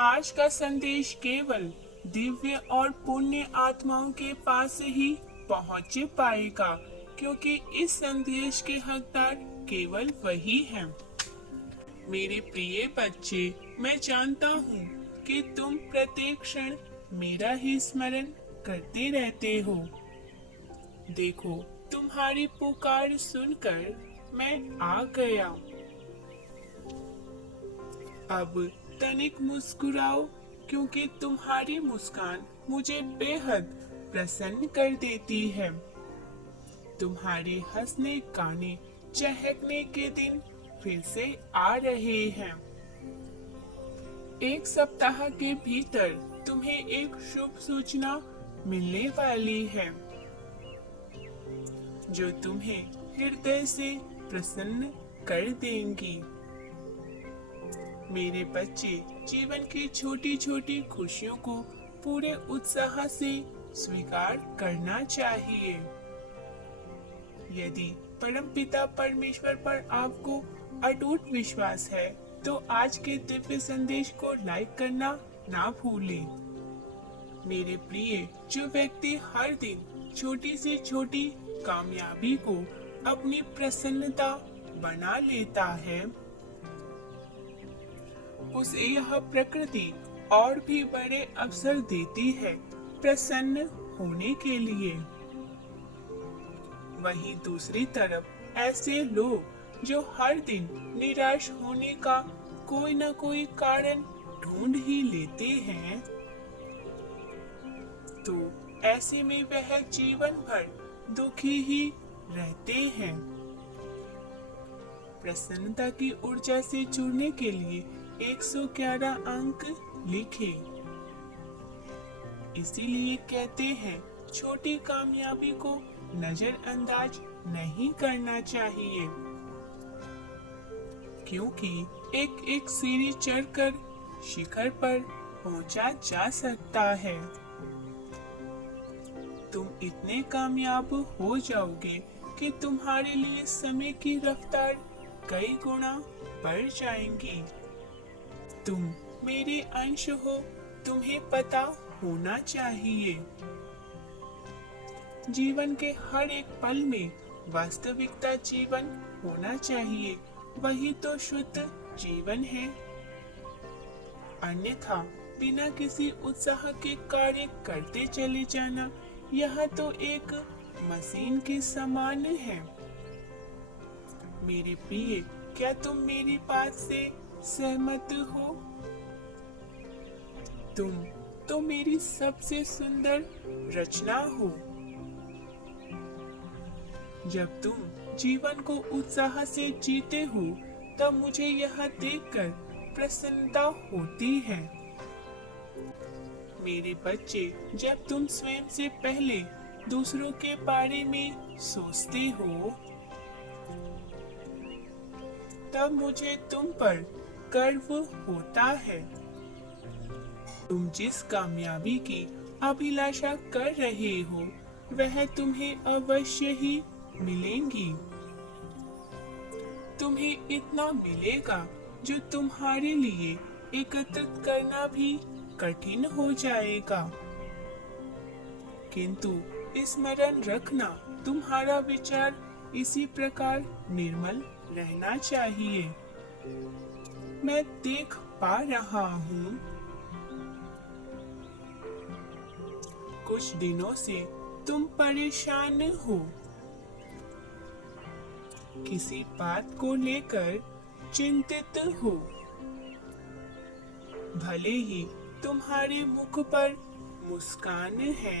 आज का संदेश केवल दिव्य और पुण्य आत्माओं के पास ही पहुंच पाएगा, क्योंकि इस संदेश के हकदार केवल वही हैं। मेरे प्रिय बच्चे, मैं जानता हूँ कि तुम प्रत्येक क्षण मेरा ही स्मरण करते रहते हो। देखो, तुम्हारी पुकार सुनकर मैं आ गया। अब तनिक मुस्कुराओ, क्योंकि तुम्हारी मुस्कान मुझे बेहद प्रसन्न कर देती है। तुम्हारे हंसने गाने चहकने के दिन फिर से आ रहे हैं। एक सप्ताह के भीतर तुम्हें एक शुभ सूचना मिलने वाली है, जो तुम्हें हृदय से प्रसन्न कर देंगी। मेरे बच्चे, जीवन की छोटी छोटी खुशियों को पूरे उत्साह से स्वीकार करना चाहिए। यदि परमपिता परमेश्वर पर आपको अटूट विश्वास है, तो आज के दिव्य संदेश को लाइक करना ना भूलें। मेरे प्रिय, जो व्यक्ति हर दिन छोटी से छोटी कामयाबी को अपनी प्रसन्नता बना लेता है, उसे यह प्रकृति और भी बड़े अवसर देती है प्रसन्न होने के लिए। वहीं दूसरी तरफ ऐसे लोग जो हर दिन निराश होने का कोई न कोई कारण ढूंढ ही लेते हैं, तो ऐसे में वह जीवन भर दुखी ही रहते हैं। प्रसन्नता की ऊर्जा से जुड़ने के लिए 111 अंक लिखें। इसीलिए कहते हैं, छोटी कामयाबी को नजरअंदाज नहीं करना चाहिए, क्योंकि एक एक सीढ़ी चढ़कर शिखर पर पहुंचा जा सकता है। तुम इतने कामयाब हो जाओगे कि तुम्हारे लिए समय की रफ्तार कई गुना बढ़ जाएंगी। तुम मेरे अंश हो, तुम्हें पता होना चाहिए। जीवन के हर एक पल में वास्तविकता जीवन होना चाहिए, वही तो शुद्ध जीवन है। अन्यथा बिना किसी उत्साह के कार्य करते चले जाना, यह तो एक मशीन के समान है। मेरे प्रिय, क्या तुम मेरी बात से सहमत हो? तुम तो मेरी सबसे सुंदर रचना हो। जब तुम जीवन को उत्साह से जीते हो, तब मुझे यह देखकर प्रसन्नता होती है। मेरे बच्चे, जब तुम स्वयं से पहले दूसरों के बारे में सोचते हो, तब मुझे तुम पर गर्व होता है। तुम जिस कामयाबी की अभिलाषा कर रहे हो, वह तुम्हें अवश्य ही मिलेंगी। तुम्हें इतना मिलेगा जो तुम्हारे लिए एकत्रित करना भी कठिन हो जाएगा। किंतु स्मरण रखना, तुम्हारा विचार इसी प्रकार निर्मल रहना चाहिए। मैं देख पा रहा हूँ, कुछ दिनों से तुम परेशान हो, किसी बात को लेकर चिंतित हो। भले ही तुम्हारे मुख पर मुस्कान है,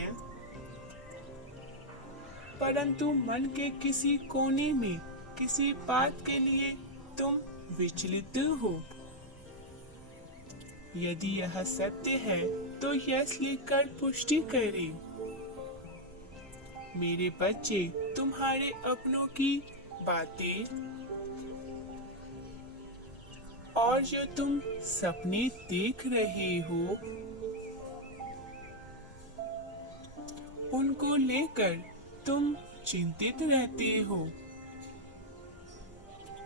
परंतु मन के किसी कोने में किसी बात के लिए तुम विचलित हो। यदि यह सत्य है, तो यस लिखकर पुष्टि करें। मेरे बच्चे, तुम्हारे अपनों की बातें और जो तुम सपने देख रहे हो, उनको लेकर तुम चिंतित रहते हो।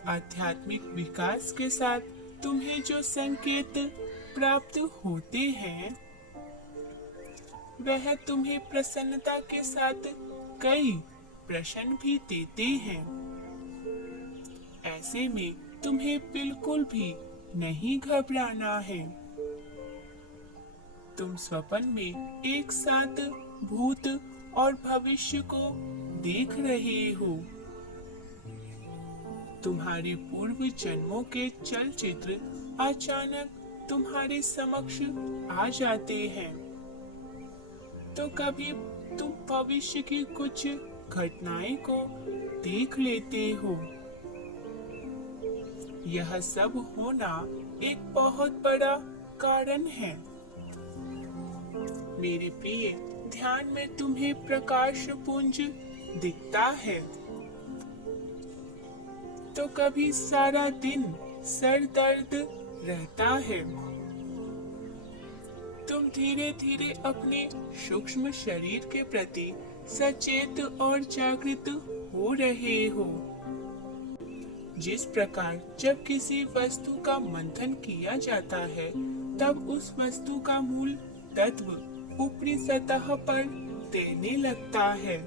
आध्यात्मिक विकास के साथ तुम्हें जो संकेत प्राप्त होते हैं, वह तुम्हें प्रसन्नता के साथ कई प्रश्न भी देते हैं। ऐसे में तुम्हें बिल्कुल भी नहीं घबराना है। तुम स्वप्न में एक साथ भूत और भविष्य को देख रहे हो। तुम्हारे पूर्व जन्मों के चलचित्र अचानक तुम्हारे समक्ष आ जाते हैं। तो कभी तुम भविष्य की कुछ घटनाएं को देख लेते हो। यह सब होना एक बहुत बड़ा कारण है। मेरे प्रिय, ध्यान में तुम्हें प्रकाश पुंज दिखता है, तो कभी सारा दिन सर दर्द रहता है। तुम धीरे धीरे अपने सूक्ष्म शरीर के प्रति सचेत और जागृत हो रहे हो। जिस प्रकार जब किसी वस्तु का मंथन किया जाता है, तब उस वस्तु का मूल तत्व ऊपरी सतह पर तैरने लगता है।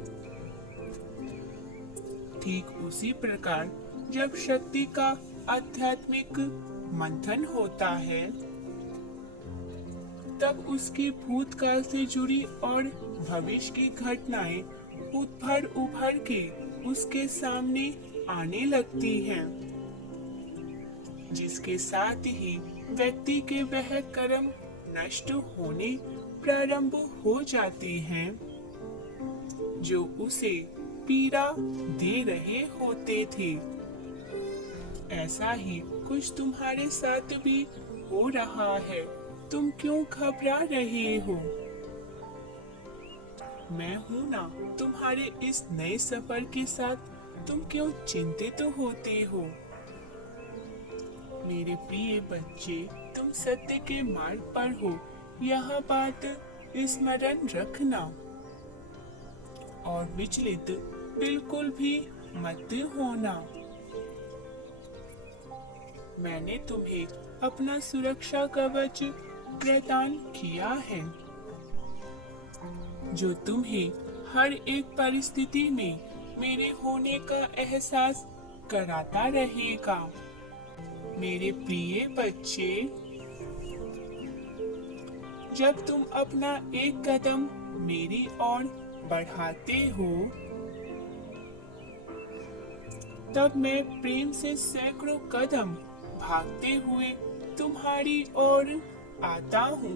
ठीक उसी प्रकार जब शक्ति का आध्यात्मिक मंथन होता है, तब उसकी भूतकाल से जुड़ी और भविष्य की घटनाएं उभर के उसके सामने आने लगती हैं, जिसके साथ ही व्यक्ति के वह कर्म नष्ट होने प्रारंभ हो जाते हैं जो उसे पीड़ा दे रहे होते थे। ऐसा ही कुछ तुम्हारे साथ भी हो रहा है। तुम क्यों घबरा रहे हो? मैं हूं ना तुम्हारे इस नए सफर के साथ। तुम क्यों चिंतित होते हो? मेरे प्रिय बच्चे, तुम सत्य के मार्ग पर हो, यह बात स्मरण रखना और विचलित बिल्कुल भी मत होना। मैंने तुम्हें अपना सुरक्षा कवच प्रदान किया है, जो तुम्हें हर एक परिस्थिति में मेरे होने का एहसास कराता रहेगा। मेरे प्रिय बच्चे, जब तुम अपना एक कदम मेरी ओर बढ़ाते हो, तब मैं प्रेम से सैकड़ों कदम भागते हुए तुम्हारी ओर आता हूँ।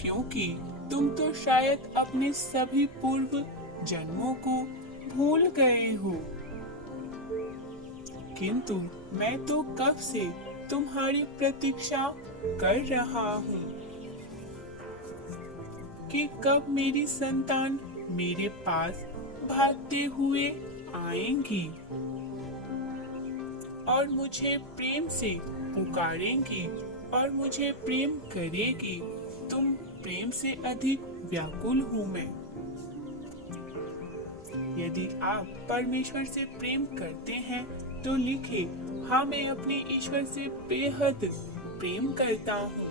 क्योंकि तुम तो शायद अपने सभी पूर्व जन्मों को भूल गए हो, किंतु मैं तो कब से तुम्हारी प्रतीक्षा कर रहा हूँ कि कब मेरी संतान मेरे पास भागते हुए आएंगी और मुझे प्रेम से पुकारेंगी और मुझे प्रेम करेगी। तुम प्रेम से अधिक व्याकुल हूँ मैं। यदि आप परमेश्वर से प्रेम करते हैं तो लिखे, हाँ मैं अपने ईश्वर से बेहद प्रेम करता हूँ।